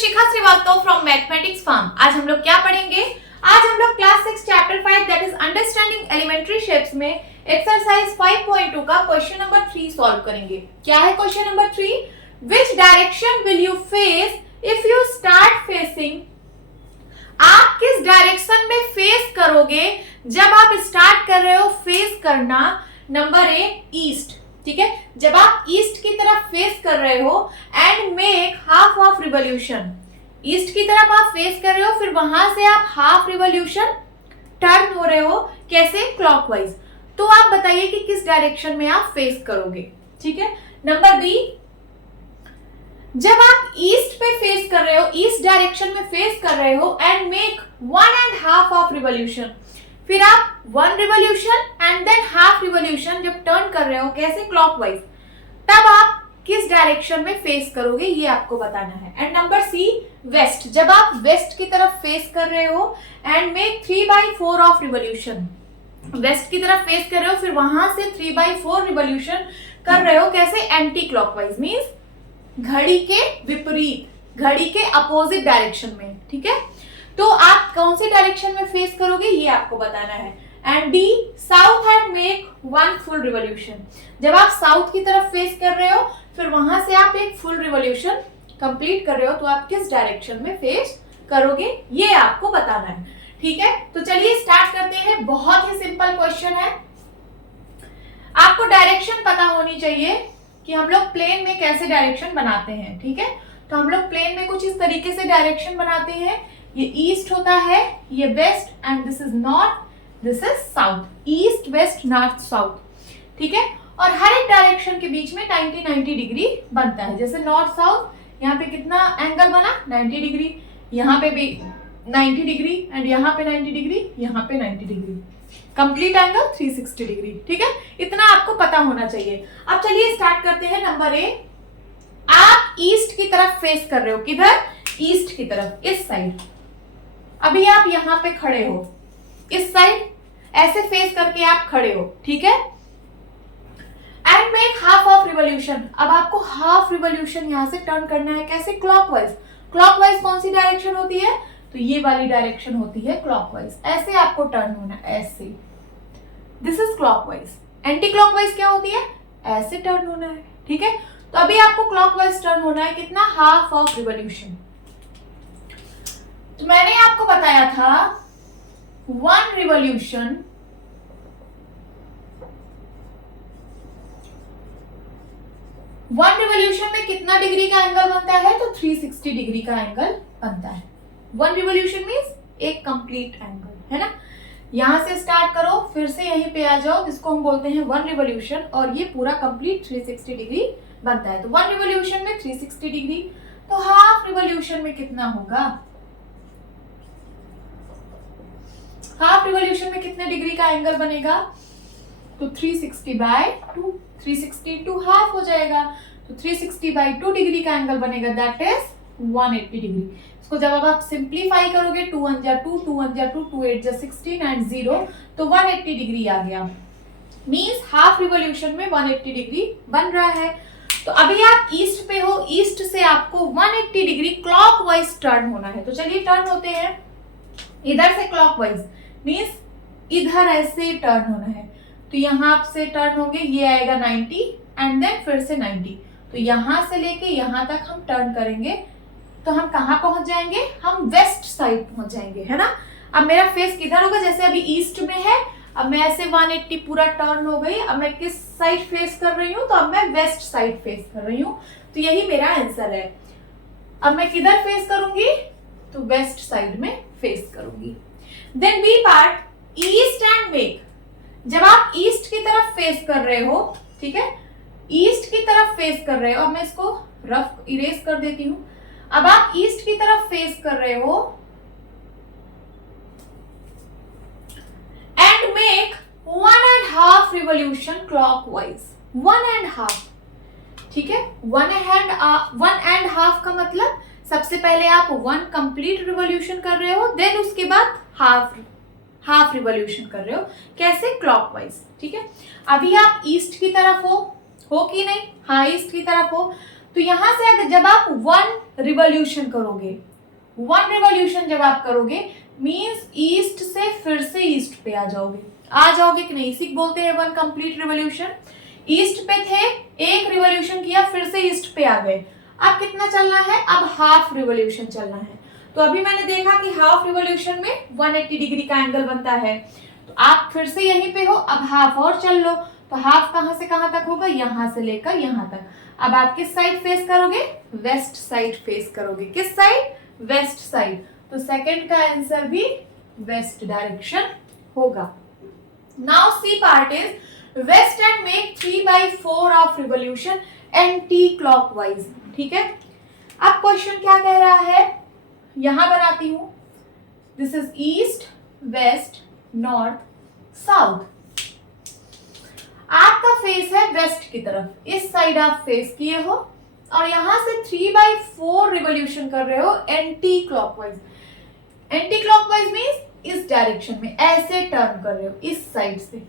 Shikha Srivastava from Mathematics Farm. आज हम लोग क्या पढ़ेंगे? आज हम लोग class 6 chapter 5 that is understanding elementary shapes में एक्सरसाइज 5.2 का क्वेश्चन नंबर 3 सॉल्व करेंगे। क्या है question number 3? Which direction will you face if you start facing, आप किस डायरेक्शन में फेस करोगे जब आप स्टार्ट कर रहे हो फेस करना? Number A, east. ठीक है, जब आप ईस्ट की तरफ फेस कर रहे हो and make half of revolution, east की तरफ आप फेस कर रहे हो, फिर वहां से आप हाफ रिवॉल्यूशन टर्न हो रहे हो। कैसे? क्लॉकवाइज। तो आप बताइए कि किस डायरेक्शन में आप फेस करोगे। ठीक है। नंबर बी, जब आप ईस्ट पे फेस कर रहे हो, ईस्ट डायरेक्शन में फेस कर रहे हो एंड मेक 1.5 ऑफ रिवॉल्यूशन, फिर आप 1 revolution and than half revolution जब टर्न कर रहे हो, कैसे? क्लॉकवाइज, तब आप किस डायरेक्शन में फेस करोगे ये आपको बताना है। एंड नंबर सी, वेस्ट, जब आप वेस्ट की तरफ फेस कर रहे हो and make 3/4 of revolution, west की तरफ फेस कर रहे हो, फिर वहां से 3/4 रिवॉल्यूशन कर रहे हो। कैसे? एंटी क्लॉकवाइज, मींस घड़ी के विपरीत, घड़ी के अपोजिट डायरेक्शन में। ठीक है, तो आप कौन सी डायरेक्शन में फेस करोगे ये आपको बताना है। And D, south and make 1 full revolution, जब आप साउथ की तरफ फेस कर रहे हो फिर वहां से आप एक फुल रिवॉल्यूशन कंप्लीट कर रहे हो, तो आप किस डायरेक्शन में फेस करोगे ये आपको बताना है। ठीक है, तो चलिए स्टार्ट करते हैं। बहुत ही सिंपल क्वेश्चन है। आपको डायरेक्शन पता होनी चाहिए कि हम लोग प्लेन में कैसे डायरेक्शन बनाते हैं। ठीक है, तो हम लोग प्लेन में कुछ इस तरीके से डायरेक्शन बनाते हैं। ये ईस्ट होता है, ये west and this is north, this is south. East west north south. ठीक है, और हर एक डायरेक्शन के बीच में 90 डिग्री बनता है। जैसे नॉर्थ साउथ, यहाँ पे कितना एंगल बना? 90 डिग्री, यहाँ पे भी 90 डिग्री एंड यहाँ पे 90 डिग्री, यहाँ पे 90 डिग्री, कंप्लीट एंगल 360 डिग्री। ठीक है, इतना आपको पता होना चाहिए। अब चलिए स्टार्ट करते हैं। नंबर ए, आप ईस्ट की तरफ फेस कर रहे हो। किधर? ईस्ट की तरफ, इस साइड। अभी आप यहाँ पे खड़े हो, इस साइड ऐसे फेस करके आप खड़े हो। ठीक है, and make half of revolution, अब आपको हाफ रिवॉल्यूशन यहां से टर्न करना है। कैसे? क्लॉकवाइज। क्लॉकवाइज कौन सी डायरेक्शन होती है? तो ये वाली डायरेक्शन होती है क्लॉकवाइज। ऐसे आपको टर्न होना है, ऐसे। This is clockwise. Anti clockwise क्या होती है? ऐसे टर्न होना है। ठीक है, तो अभी आपको क्लॉकवाइज टर्न होना है। कितना? Half of revolution. तो मैंने आपको बताया था 1 रिवॉल्यूशन में कितना डिग्री का एंगल बनता है? तो 360 डिग्री का एंगल बनता है। 1 रिवॉल्यूशन मींस एक कंप्लीट एंगल, है ना। यहां से स्टार्ट करो, फिर से यहीं पे आ जाओ, जिसको हम बोलते हैं 1 रिवॉल्यूशन, और ये पूरा कंप्लीट 360 डिग्री बनता है। तो 1 रिवॉल्यूशन में 360 डिग्री, तो हाफ रिवॉल्यूशन में कितना होगा? हाफ रिवॉल्यूशन में कितने डिग्री का एंगल बनेगा? तो 360/2, 360 × हाफ हो जाएगा, तो 360/2 डिग्री का एंगल बनेगा, दैट इज 180 डिग्री। इसको जब अब आप सिंप्लीफाई करोगे, 2 1 जा 2, 2 1 जा 2, 2 8 जा 16 एंड 0, तो 180 डिग्री आ गया। मींस हाफ रिवॉल्यूशन में 180 डिग्री बन रहा है। तो अभी आप ईस्ट पे हो, ईस्ट से आपको 180 डिग्री क्लॉकवाइज टर्न होना है। तो चलिए टर्न होते हैं। इधर से क्लॉकवाइज मींस इधर ऐसे टर्न होना है। तो यहां से टर्न हो गए, ये आएगा 90 एंड देन फिर से 90। तो यहां से लेके यहां तक हम टर्न करेंगे, तो हम कहां पहुंच जाएंगे? हम वेस्ट साइड पहुंच जाएंगे, है ना। अब मेरा फेस किधर होगा? जैसे अभी ईस्ट में है, अब मैं ऐसे 180 पूरा टर्न हो गई। अब मैं किस साइड फेस कर रही हूँ? तो अब मैं वेस्ट साइड फेस कर रही हूँ। तो यही मेरा आंसर है। अब मैं किधर फेस करूंगी? तो वेस्ट साइड में फेस करूंगी। Then B part, east and make, जब आप ईस्ट की तरफ फेस कर रहे हो, ठीक है, ईस्ट की तरफ फेस कर रहे हो, अब मैं इसको रफ इरेज कर देती हूं। अब आप ईस्ट की तरफ फेस कर रहे हो एंड मेक 1.5 रिवॉल्यूशन क्लॉकवाइज, 1.5। ठीक है, 1.5 का मतलब सबसे पहले आप 1 कंप्लीट रिवॉल्यूशन कर रहे हो, देन उसके बाद हाफ रिवॉल्यूशन कर रहे हो। कैसे? क्लॉकवाइज। ठीक है, अभी आप ईस्ट की तरफ हो कि नहीं? हाँ, ईस्ट की तरफ हो। तो यहां से अगर जब आप 1 रिवॉल्यूशन करोगे, 1 रिवॉल्यूशन जब आप करोगे मींस ईस्ट से फिर से ईस्ट पे आ जाओगे कि नहीं, इसी बोलते हैं 1 कंप्लीट रिवॉल्यूशन। ईस्ट पे थे, एक रिवॉल्यूशन किया, फिर से ईस्ट पे आ गए। अब कितना चलना है, अब हाफ रिवॉल्यूशन चलना है। तो अभी मैंने देखा कि हाफ रिवॉल्यूशन में 180 डिग्री का एंगल बनता है। तो आप फिर से यहीं पे हो, अब हाफ और चल लो। तो हाफ कहां से कहां तक होगा, यहां से लेकर यहां तक। अब आप किस साइड फेस करोगे, वेस्ट साइड फेस करोगे। किस साइड, वेस्ट साइड। तो सेकंड का आंसर भी वेस्ट डायरेक्शन होगा। Now C part is west and make 3/4 of revolution anticlockwise. ठीक है, अब क्वेश्चन क्या कह रहा है, यहां बनाती हूं, this is east, west, north, south. आपका फेस है वेस्ट की तरफ, इस साइड आप फेस किए हो और यहां से 3/4 रिवॉल्यूशन कर रहे हो anti clockwise. Anti clockwise means इस डायरेक्शन में ऐसे टर्न कर रहे हो, इस साइड से,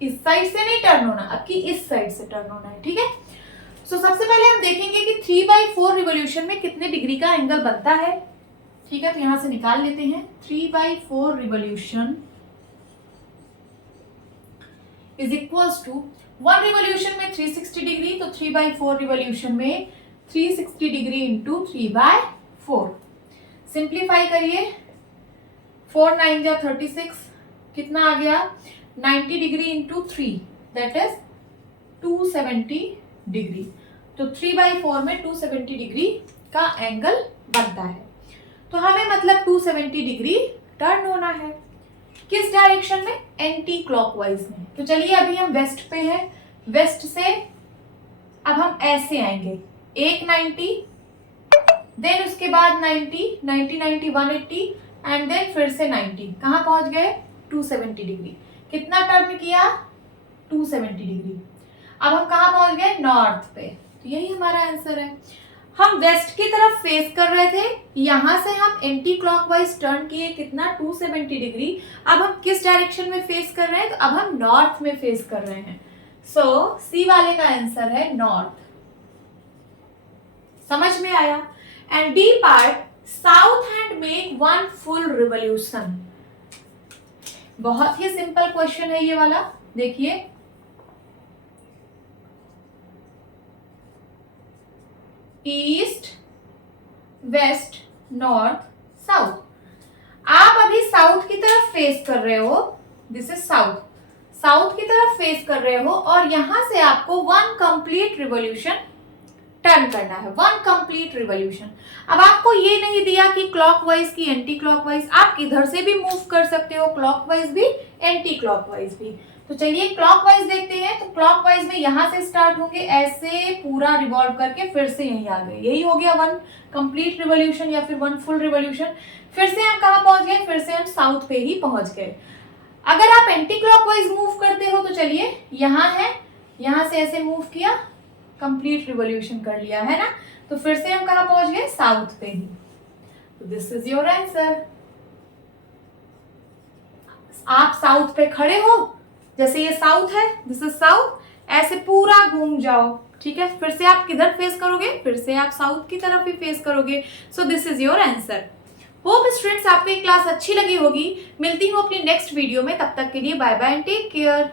इस साइड से नहीं टर्न होना, अब की इस साइड से टर्न होना है। ठीक है, सो सबसे पहले हम देखेंगे कि 3/4 रिवॉल्यूशन में कितने डिग्री का एंगल बनता है। ठीक है, तो यहां से निकाल लेते हैं। 3/4 revolution is equals to 1 revolution में 360 डिग्री, तो 3/4 रिवॉल्यूशन में 360 डिग्री इंटू 3/4। सिंप्लीफाई करिए, 4 9 जा 36, कितना आ गया, 90 degree into 3 that is 270 degree. तो 3/4 में 270 डिग्री का एंगल बनता है। तो हमें मतलब 270 डिग्री टर्न होना है। किस डायरेक्शन में, एंटी क्लॉकवाइज में। तो चलिए अभी हम वेस्ट पे हैं, वेस्ट से अब हम ऐसे आएंगे, एक 90, देन उसके बाद 90 90 90 180 एंड देन फिर से 90, कहां पहुंच गए, 270 डिग्री। कितना टर्न किया, 270 डिग्री। अब हम कहां पहुंच गए, नॉर्थ पे। तो यही हमारा आंसर है। हम वेस्ट की तरफ फेस कर रहे थे, यहां से हम एंटी क्लॉकवाइज टर्न किए, कितना, 270 डिग्री। अब हम किस डायरेक्शन में फेस कर रहे हैं, तो अब हम नॉर्थ में फेस कर रहे हैं। सो सी वाले का आंसर है नॉर्थ। समझ में आया। And the part, south hand make 1 full revolution. बहुत ही सिंपल क्वेश्चन है ये वाला, देखिए। East, west, north, south. आप अभी साउथ की तरफ फेस कर रहे हो, दिस इज साउथ, साउथ की तरफ फेस कर रहे हो और यहां से आपको 1 कंप्लीट रिवॉल्यूशन टर्न करना है, 1 कंप्लीट रिवॉल्यूशन। अब आपको ये नहीं दिया कि क्लॉकवाइज की एंटी क्लॉकवाइज, आप इधर से भी मूव कर सकते हो, क्लॉकवाइज भी एंटी क्लॉकवाइज भी। तो चलिए क्लॉकवाइज देखते हैं। तो क्लॉकवाइज में यहां से स्टार्ट होंगे, ऐसे पूरा रिवॉल्व करके फिर से यहीं आ गए, यही हो गया 1 कंप्लीट रिवॉल्यूशन या फिर 1 फुल रिवॉल्यूशन। फिर से हम कहां पहुंच गए, फिर से हम साउथ पे ही पहुंच गए। अगर आप एंटी क्लॉकवाइज मूव करते हो तो चलिए यहां है, यहां से ऐसे मूव किया, कंप्लीट रिवॉल्यूशन कर लिया है ना, तो फिर से हम कहां पहुंच गए, साउथ पे ही। तो दिस इज योर आंसर। आप साउथ पे खड़े हो, जैसे ये साउथ है, दिस इज साउथ, ऐसे पूरा घूम जाओ। ठीक है, फिर से आप किधर फेस करोगे, फिर से आप साउथ की तरफ ही फेस करोगे। So this is your answer. Hope students आपको ये क्लास अच्छी लगी होगी। मिलती हूँ अपनी नेक्स्ट वीडियो में, तब तक के लिए bye bye and take care.